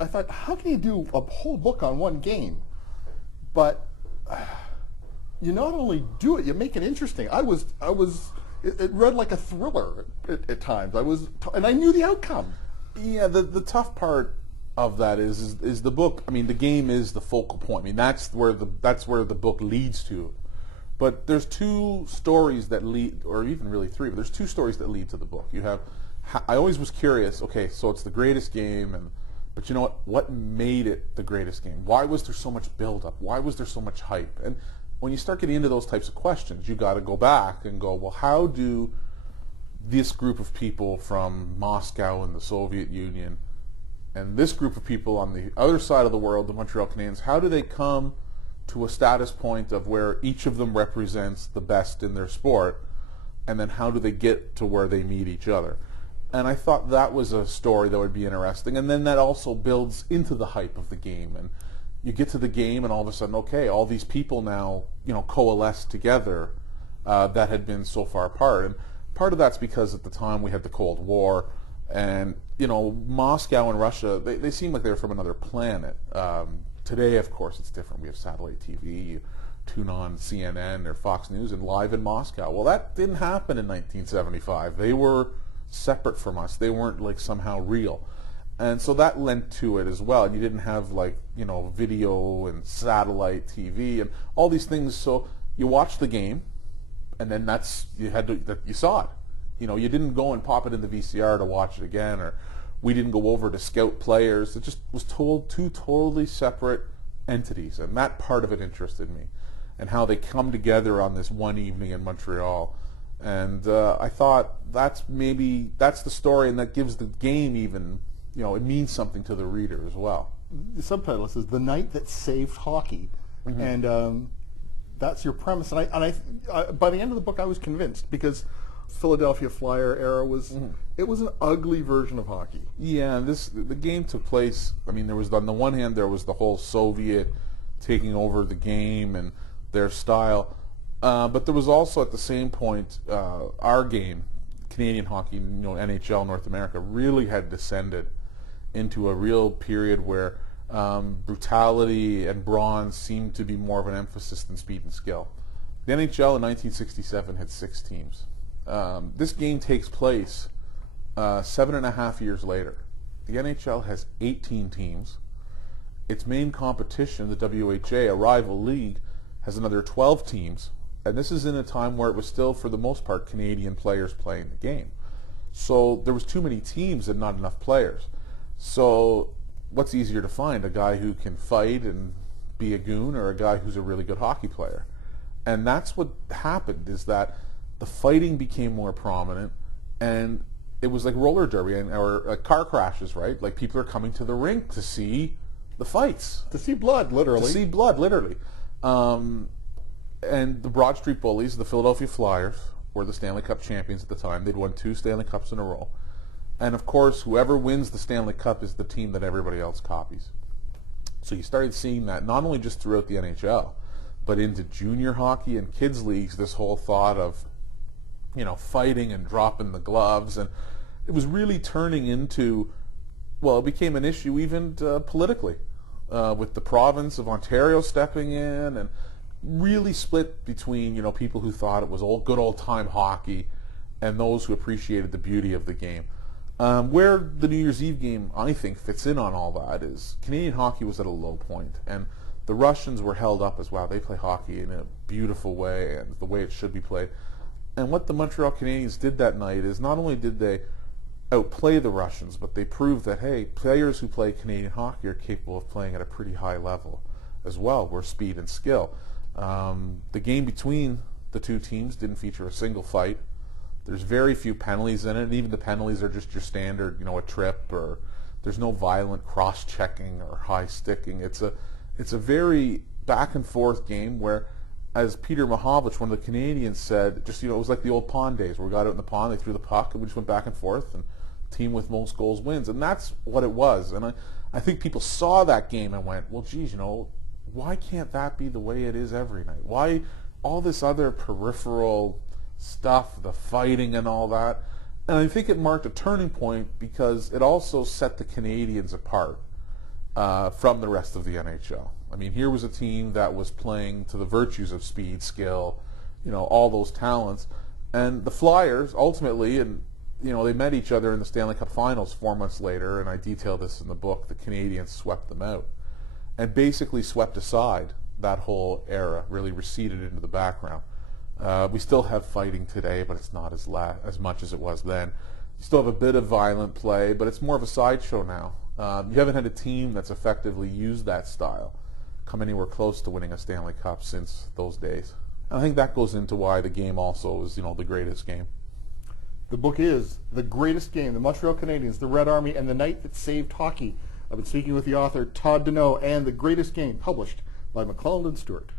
I thought, how can you do a whole book on one game? But you not only do it, you make it interesting. It read like a thriller at times. And I knew the outcome. Yeah, the tough part of that is the book. I mean, the game is the focal point. I mean, that's where the book leads to. But there's two stories that lead, or even really three, but there's two stories that lead to the book. You have, I always was curious, okay, so it's the greatest game, but you know what? What made it the greatest game? Why was there so much build-up? Why was there so much hype? And when you start getting into those types of questions, you got to go back and go, well, how do this group of people from Moscow and the Soviet Union and this group of people on the other side of the world, the Montreal Canadiens, how do they come to a status point of where each of them represents the best in their sport, and then how do they get to where they meet each other? And I thought that was a story that would be interesting, and then that also builds into the hype of the game, and you get to the game and all of a sudden, okay, all these people now, coalesce together that had been so far apart. And part of that's because at the time we had the Cold War, and Moscow and Russia, they seem like they're from another planet. Today, of course, it's different. We have satellite TV. You tune on CNN or Fox News and live in Moscow. Well, that didn't happen in 1975. They were separate from us. They weren't like somehow real. And so that lent to it as well. And you didn't have video and satellite TV and all these things. So you watched the game, and then you saw it. You didn't go and pop it in the VCR to watch it again, or we didn't go over to scout players. It just was two totally separate entities, and that part of it interested me, and how they come together on this one evening in Montreal. And I thought that's the story, and that gives the game even, it means something to the reader as well. The subtitle says "The Night That Saved Hockey," mm-hmm. and that's your premise. And I by the end of the book, I was convinced, because Philadelphia Flyer era was it was an ugly version of hockey. Yeah, the game took place. I mean, there was on the one hand there was the whole Soviet taking over the game and their style, but there was also at the same point our game, Canadian hockey, NHL North America, really had descended into a real period where brutality and brawn seemed to be more of an emphasis than speed and skill. The NHL in 1967 had 6 teams. This game takes place 7.5 years later. The NHL has 18 teams. Its main competition, the WHA, a rival league, has another 12 teams. And this is in a time where it was still, for the most part, Canadian players playing the game. So there was too many teams and not enough players. So what's easier to find? A guy who can fight and be a goon, or a guy who's a really good hockey player? And that's what happened, is that the fighting became more prominent, and it was like roller derby or car crashes, right? Like, people are coming to the rink to see the fights. To see blood, literally. To see blood, literally. And the Broad Street Bullies, the Philadelphia Flyers, were the Stanley Cup champions at the time. They'd won 2 Stanley Cups in a row. And of course, whoever wins the Stanley Cup is the team that everybody else copies. So you started seeing that not only just throughout the NHL, but into junior hockey and kids leagues, this whole thought of fighting and dropping the gloves, and it was really turning into, well, it became an issue even politically, with the province of Ontario stepping in, and really split between people who thought it was good old time hockey and those who appreciated the beauty of the game. Where the New Year's Eve game, I think, fits in on all that is Canadian hockey was at a low point, and the Russians were held up as, wow, they play hockey in a beautiful way and the way it should be played. And what the Montreal Canadiens did that night is not only did they outplay the Russians, but they proved that, hey, players who play Canadian hockey are capable of playing at a pretty high level as well, where speed and skill. The game between the two teams didn't feature a single fight. There's very few penalties in it, and even the penalties are just your standard, a trip, or there's no violent cross-checking or high sticking. It's a very back-and-forth game where, as Peter Mahovlich, one of the Canadians, said, just, it was like the old pond days where we got out in the pond, they threw the puck, and we just went back and forth, and the team with most goals wins. And that's what it was. And I think people saw that game and went, well, geez, why can't that be the way it is every night? Why all this other peripheral stuff, the fighting and all that? And I think it marked a turning point because it also set the Canadians apart. from the rest of the NHL. I mean, here was a team that was playing to the virtues of speed, skill, all those talents. And the Flyers, ultimately, and they met each other in the Stanley Cup Finals 4 months later, and I detail this in the book. The Canadians swept them out and basically swept aside that whole era, really receded into the background. We still have fighting today, but it's not as much as it was then. You still have a bit of violent play, but it's more of a sideshow now. You haven't had a team that's effectively used that style come anywhere close to winning a Stanley Cup since those days. And I think that goes into why the game also is, the greatest game. The book is The Greatest Game, The Montreal Canadiens, The Red Army, and the Night That Saved Hockey. I've been speaking with the author, Todd Denault, and The Greatest Game, published by McClelland and Stewart.